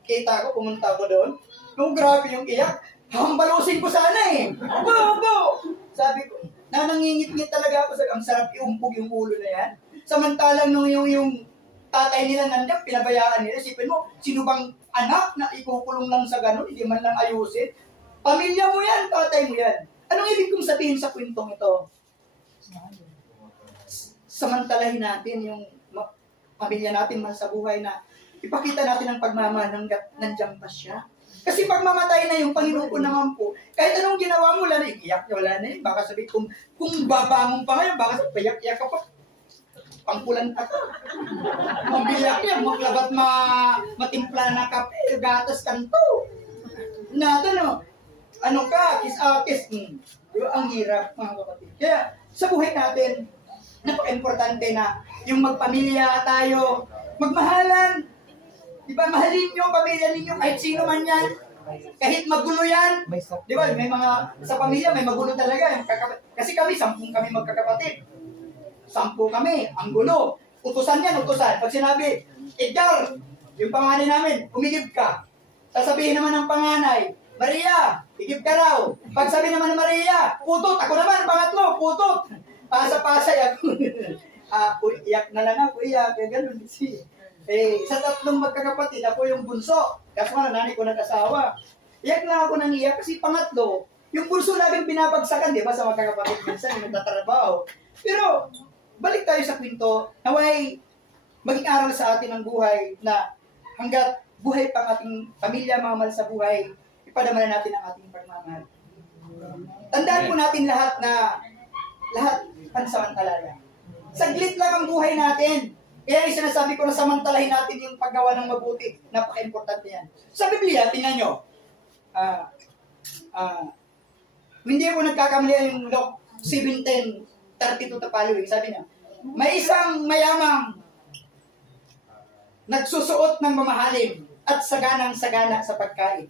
Kita ko, pumunta ko doon. Nung grabe yung iyak, hambalusin ko sana eh. Opo! Sabi ko, nanangingit-ngit talaga ako. Ang sarap iumpog yung ulo na yan. Samantalang nung yung tatay nila nandiyan, pinabayaan nila. Isipin mo, sino bang anak na ikukulong lang sa ganun, hindi man lang ayusin? Pamilya mo yan, tatay mo yan. Anong ibig kong sabihin sa kwentong ito? Samantalahin natin yung pamilya natin man sa buhay na ipakita natin ang pagmamahal hanggat nandiyan pa siya. Kasi pag mamatay na yung Panginoon ko naman po, kahit anong ginawa mo, wala na, iyak na wala na yun. Baka sabi, kung babangon pa ngayon, baka sabi, payak-iyak ka pa. Pangkulanta ka. Mabiyak niya, maglabat matimpla na kape, gatas kanto. Nato no, ano ka, kiss. Diba, ang hirap mga kapatid. Kaya sa buhay natin, napaka-importante na yung magpamilya tayo, magmahalan. Diba, mahalin nyo ang pamilya ninyo kahit sino man yan. Kahit magulo yan. Diba, may mga, sa pamilya may magulo talaga. Kasi kami, 10 kami magkakapatid. 10 kami, ang gulo. Utusan yan, utusan. Pag sinabi, Edgar, yung panganay namin, umigib ka. Sasabihin naman ng panganay, Maria, igib ka raw. Pag sabi naman ng Maria, putot. Ako naman, pangatlo, putot. Pasa-pasay ako. Iyak na lang ako, iyak. Kaya ganun. Sa 3 magkakapatid, ako yung bunso. Kaso nga, nanay ko nag-asawa. Iyak lang ako nang iyak kasi pangatlo, Yung bunso laging binabagsakan, di ba, sa magkakapatid minsan, yung nagtatrabaho. Pero, balik tayo sa kwento, naway maging aral sa atin ng buhay na hanggat buhay pang ating pamilya, mga mahal sa buhay, ipadamanan natin ang ating pagmamahal. Tandaan po natin lahat na lahat pansamantala yan. Saglit lang ang buhay natin. Kaya yung sinasabi ko na samantalahin natin yung paggawa ng mabuti. Napaka-importante yan. Sa Biblia, tingnan nyo. Hindi ako nagkakamali yung Luke 7:10, 32 to following. Sabi niya, may isang mayamang nagsusuot ng mamahalin at saganang-sagana sa pagkain.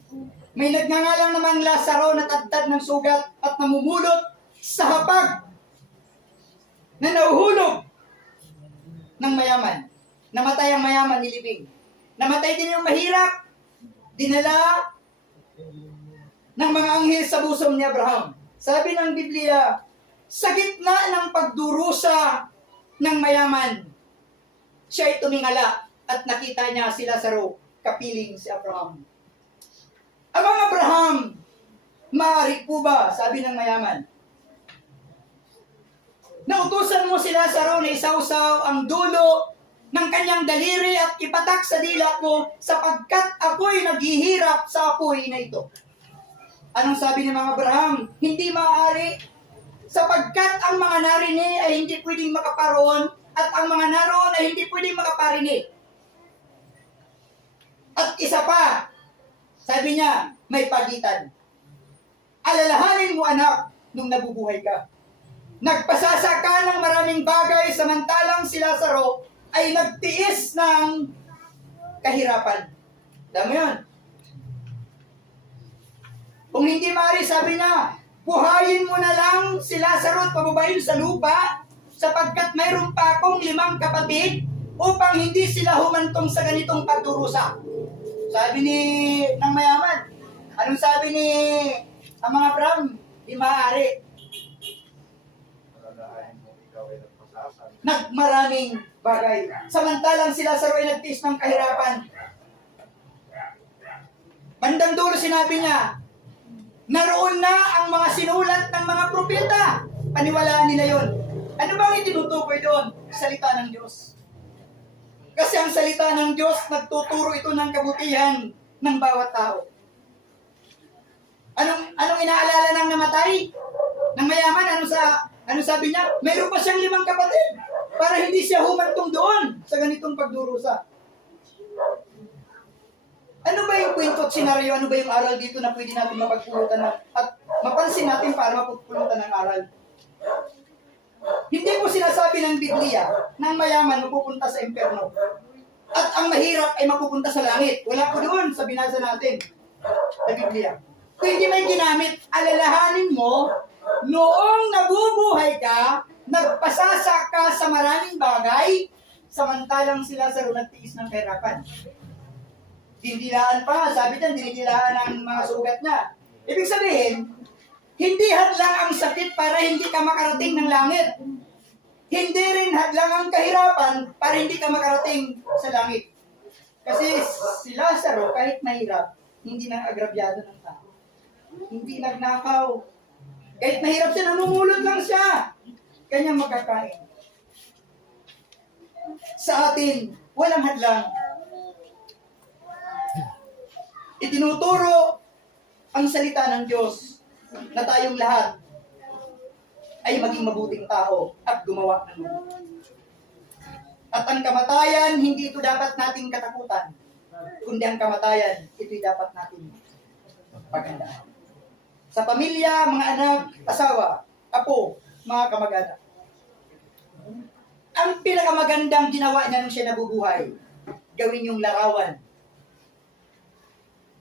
May nagngangalang namang Lazaro na tadtad ng sugat at namumulot sa hapag na nauhulog ng mayaman. Namatay ang mayaman, nilibing. Namatay din yung mahirap. Dinala ng mga anghel sa busom ni Abraham. Sabi ng Biblia, sa gitna ng pagdurusa ng mayaman, siya'y tumingala at nakita niya si Lazaro, kapiling si Abraham. Amang Abraham, maaari po ba, sabi ng mayaman, nautusan mo si Lazaro na isawsaw ang dulo ng kanyang daliri at ipatak sa dila ko sapagkat ako'y naghihirap sa apoy na ito. Anong sabi ni mga Abraham? Hindi maaari sapagkat ang mga narini ay hindi pwedeng makaparoon at ang mga naroon ay hindi pwedeng makaparinig. At isa pa, sabi niya, may pagitan. Alalahanin mo anak nung nabubuhay ka. Nagpasasa ka ng maraming bagay samantalang si Lazaro ay nagtiis ng kahirapan. Dami yan. Kung hindi maaari, sabi niya, buhayin mo na lang si Lazaro at pababayin sa lupa sapagkat mayroon pa akong 5 kapatid upang hindi sila humantong sa ganitong pagdurusa. Sabi ng mayaman. Anong sabi ni ang mga Abraham? Di maaari. Nagmaraming bagay. Samantalang si Lazaro ay nagtiis ng kahirapan. Bandang dulo sinabi niya, naroon na ang mga sinulat ng mga propeta. Paniwalaan nila yon. Ano bang itinutukoy doon? Salita ng Diyos. Kasi ang salita ng Diyos, nagtuturo ito ng kabutihan ng bawat tao. Anong inaalala ng namatay? Ng mayaman, ano sabi niya? Mayroon pa siyang 5 kapatid para hindi siya humantong doon sa ganitong pagdurusa. Ano ba yung kwento at senaryo? Ano ba yung aral dito na pwede natin mapagpulutan at mapansin natin para mapagpulutan ng aral? Hindi po sinasabi ng Biblia na ang mayaman mapupunta sa impyerno at ang mahirap ay mapupunta sa langit. Wala po doon sa binasa natin sa Biblia. Kung hindi may ginamit, alalahanin mo, noong nabubuhay ka, nagpasasa ka sa maraming bagay, samantalang si Lazaro nagtiis ng kahirapan. Dindilaan pa, sabi dyan, dinidilaan ang mga sugat niya. Ibig sabihin, hindi hadlang ang sakit para hindi ka makarating ng langit. Hindi rin hadlang ang kahirapan para hindi ka makarating sa langit. Kasi si Lazaro, kahit mahirap, hindi nang agrabyado ng tao. Hindi nagnakaw. Kahit mahirap siya, namumulot lang siya. Kanyang magkakain. Sa atin, walang hadlang. Itinuturo ang salita ng Diyos na tayong lahat ay maging mabuting tao at gumawa ng mabuti. At ang kamatayan, hindi ito dapat nating katakutan, kundi ang kamatayan, ito'y dapat natin paghandaan. Sa pamilya, mga anak, asawa, apo, mga kamag-anak. Ang pinakamagandang ginawa niya nung siya nabubuhay, gawin yung larawan.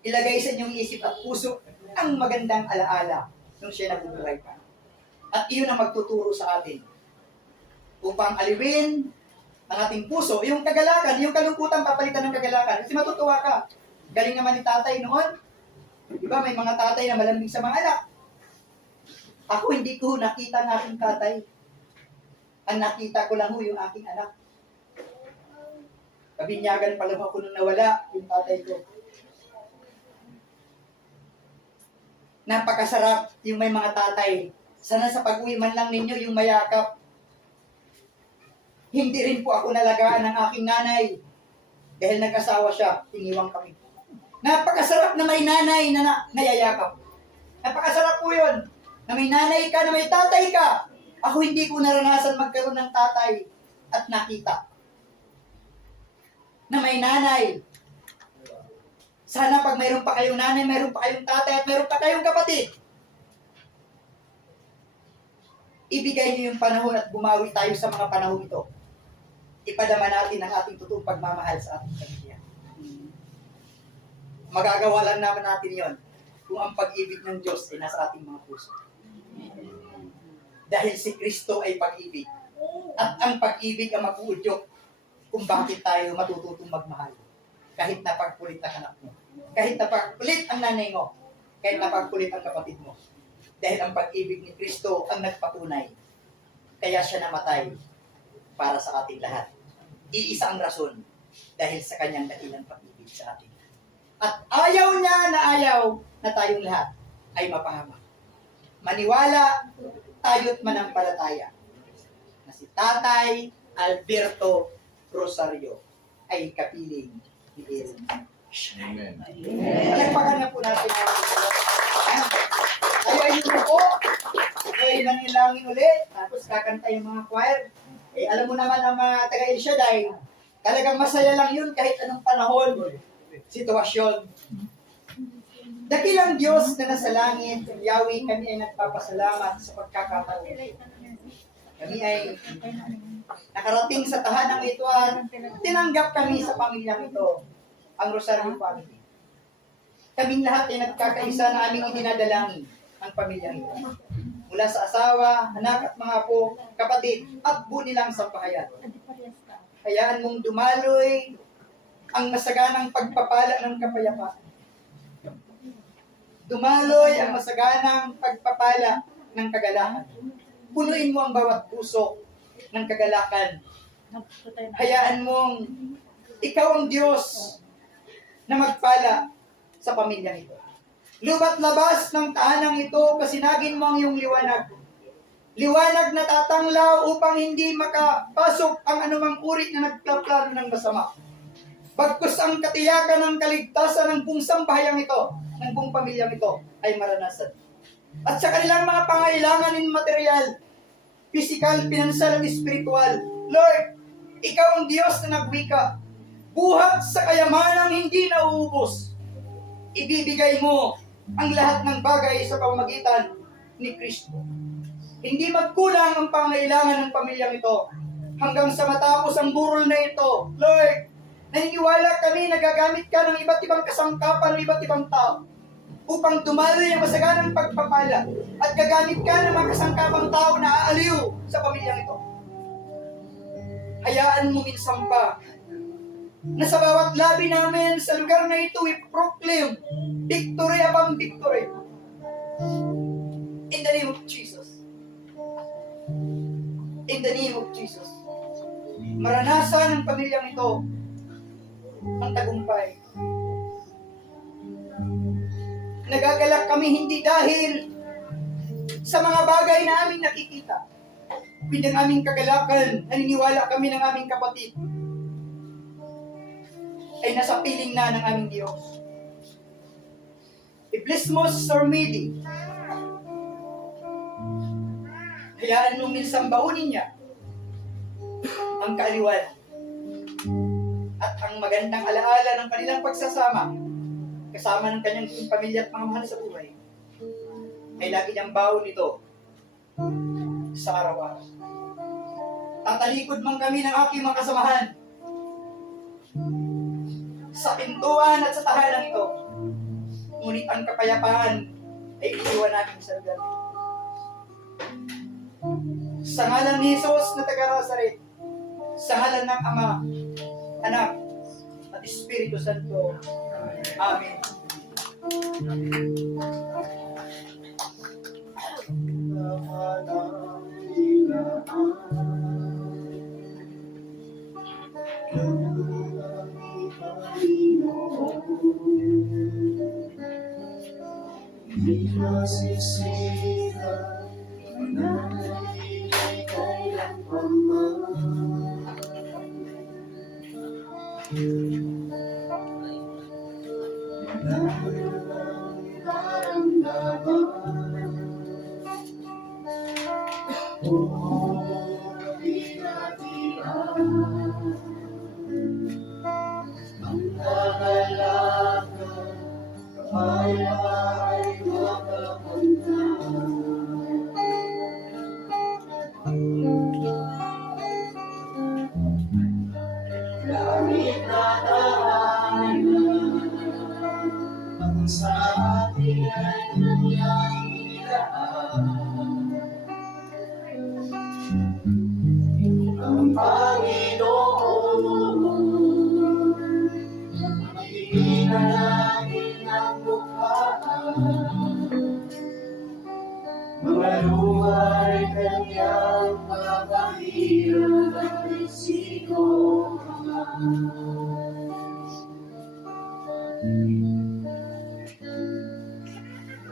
Ilagay sa inyong isip at puso ang magandang alaala nung siya nabubuhay pa. At iyon ang magtuturo sa atin upang aliwin ang ating puso. Yung kagalakan, yung kalungkutan papalitan ng kagalakan. Kasi matutuwa ka. Galing naman ni tatay noon. Diba may mga tatay na malambing sa mga anak. Ako hindi ko nakita ng aking tatay. Ang nakita ko lang yung aking anak. Kabinyagan pa lang ako nung nawala yung tatay ko. Napakasarap yung may mga tatay. Sana sa pag-uwi man lang ninyo yung mayakap. Hindi rin po ako nalagaan ng aking nanay. Dahil nag-asawa siya, iniwang kami. Napakasarap na may nanay na nayayakap. Napakasarap po yun. Na may nanay ka, na may tatay ka. Ako hindi ko naranasan magkaroon ng tatay at nakita. Na may nanay. Sana pag mayroon pa kayong nanay, mayroon pa kayong tatay, at mayroon pa kayong kapatid. Ibigay niyo yung panahon at bumawi tayo sa mga panahon ito. Ipadama natin ang ating totoong pagmamahal sa ating pamilya. Magagawa lang naman natin yon kung ang pag-ibig ng Diyos ay nasa ating mga puso. Dahil si Kristo ay pag-ibig. At ang pag-ibig ang mag-uudyok kung bakit tayo matututong magmahal. Kahit napagkulit ang anak mo. Kahit napagkulit ang nanay mo. Kahit napagkulit ang kapatid mo. Dahil ang pag-ibig ni Kristo ang nagpatunay. Kaya siya namatay para sa ating lahat. Iisa ang rason dahil sa kanyang dakilang pag-ibig sa atin. At ayaw niya na tayong lahat ay mapahamak. Maniwala tayo't manampalataya na si Tatay Alberto Rosario ay kapiling ni Aaron. Amen. Palagpakan na po natin ang tayo ay po. Okay, nanilangin ulit. Tapos kakanta yung mga choir. Eh, alam mo naman ang mga taga-El Shaddai, talagang masaya lang yun kahit anong panahon, sitwasyon. Dakilang Diyos na nasa langit, Yahweh, kami ay nagpapasalamat sa pagkakataon. Kami ay nakarating sa tahanang ito at tinanggap kami sa pamilyang ito, ang Rosario Family. Kaming lahat ay nagkakaisa na aming idinadalangin ang pamilyang ito. Mula sa asawa, anak at mga apo, kapatid, at buo nilang sampahayan. Hayaan mong dumaloy ang masaganang pagpapala ng kapayapaan. Dumaloy ang masaganang pagpapala ng kagalakan. Punuin mo ang bawat puso ng kagalakan. Hayaan mong ikaw ang Diyos na magpala sa pamilyang ito. Lubat labas ng tahanang ito, kasinagin mo ang iyong liwanag. Liwanag na tatanglaw upang hindi makapasok ang anumang uri na nagplaplano ng masama. Bagkus ang katiyakan ng kaligtasan ng buong sambahayang ito, ng buong pamilyang ito, ay maranasan. At sa kanilang mga pangailangan in material, physical, financial, at spiritual, Lord, ikaw ang Diyos na nagwika. Buhat sa kayamanang hindi nauubos. Ibibigay mo ang lahat ng bagay sa pamamagitan ni Kristo. Hindi magkulang ang pangailangan ng pamilyang ito hanggang sa matapos ang burol na ito. Lord, naniniwala kami na gagamit ka ng iba't ibang kasangkapan ng iba't ibang tao upang dumaloy ang masaganang pagpapala at gagamit ka ng mga kasangkapang tao na aaliw sa pamilyang ito. Hayaan mo minsan pa na sa bawat labi namin sa lugar na ito, we proclaim victory upon victory. In the name of Jesus. In the name of Jesus. Maranasan ng pamilyang ito ang tagumpay. Nagagalak kami hindi dahil sa mga bagay na aming nakikita. Kundi ang aming kagalakan, naniniwala kami ng aming kapatid ay nasa piling na ng aming Diyos. I-bless mo Sir Midi. Hayaan mo minsan baunin niya ang kaaliwan at ang magandang alaala ng kanilang pagsasama kasama ng kanyang pamilya at mga mahal sa buhay ay lagi niyang baon ito sa araw-araw. Tatalikod man kami ng aking mga kasamahan sa pintuan at sa tahanan ito. Ngunit ang kapayapaan ay iiwan natin sa lugar. Sa ngalan ni Jesus na taga-Nazaret, sa ngalan ng Ama, Anak, at Espiritu Santo. Amen. Di masisira, mananatili kailanman. Nararamdaman, ang kagalakan, kaya ay makapunta. Langit na tahanan, ang sa atin ay kanyang inilaan. Ang Panginoon, makikita natin ang mukhaan. Mga luhay kanyang papahiran at sino man.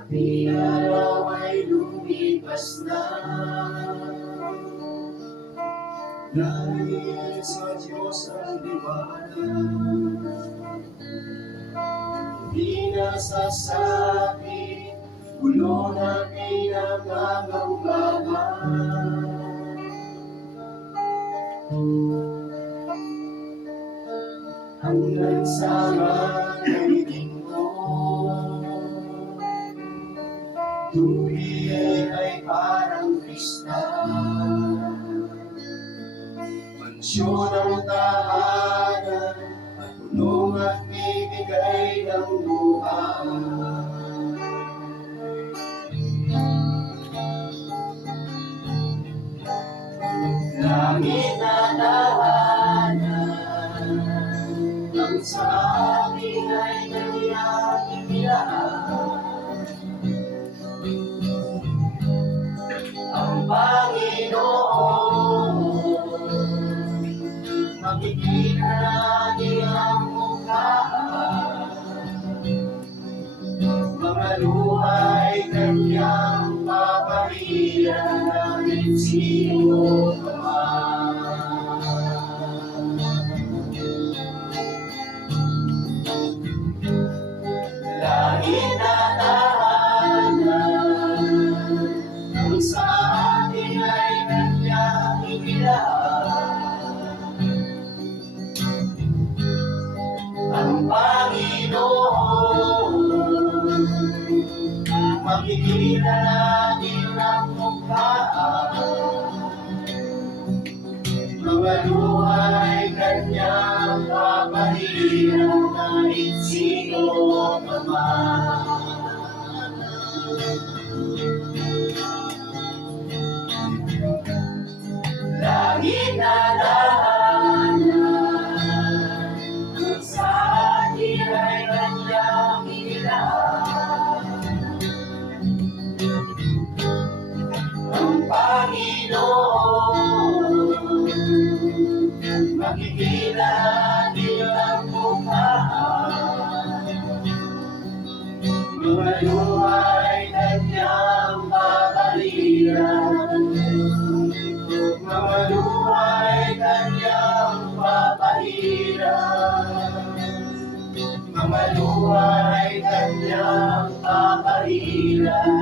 Di araw ay lumipas na, dahil sa Diyos ang liwanag. Di nasasabi, ulo na pinangangambahan. Hanggang sa magiging mo, tuloy ay parang kristal. Mansyon ang tahanan at punong at bibigay ng buhay. Langit na tahanan, ang sa akin ay kanyang inilaan. Ang Panginoon, makikita natin ang mukhaan. Mga luhay kanyang papahiran natin sino man. Langit na tahanan, ang sa atin ay kanyang inilaan. Ang Panginoon, makikita natin ang mukhaan. Mga luhay kanyang papahiran kahit sino pa man. Langit na tahanan, ang sa atin ay kanyang inilaan. Ang Panginoon, makikita natin ang mukhaan. Mga luhay kanyang papahiran. Mga luhay kanyang papahiran. Mga luhay kanyang papahiran.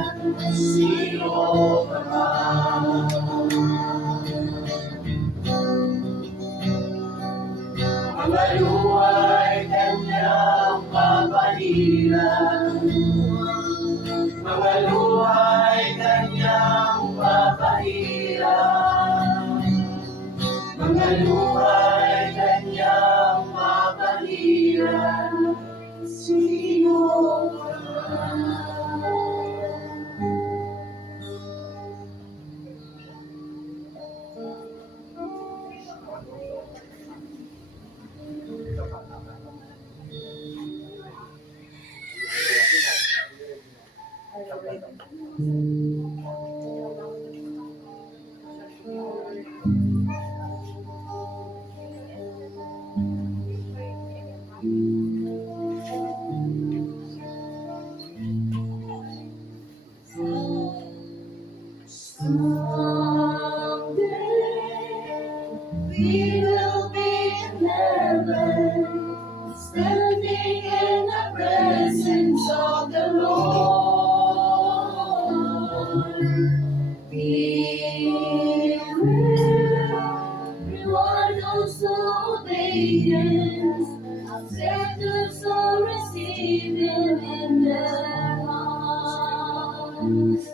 Sino pa man. Mga luhay kanyang papahiran. Mga luhay kanyang papahiran. Mga luhay kanyang papahiran. Sino man. Someday we will be in heaven, standing in the presence of the Lord. We will reward those who obey us, accept us all.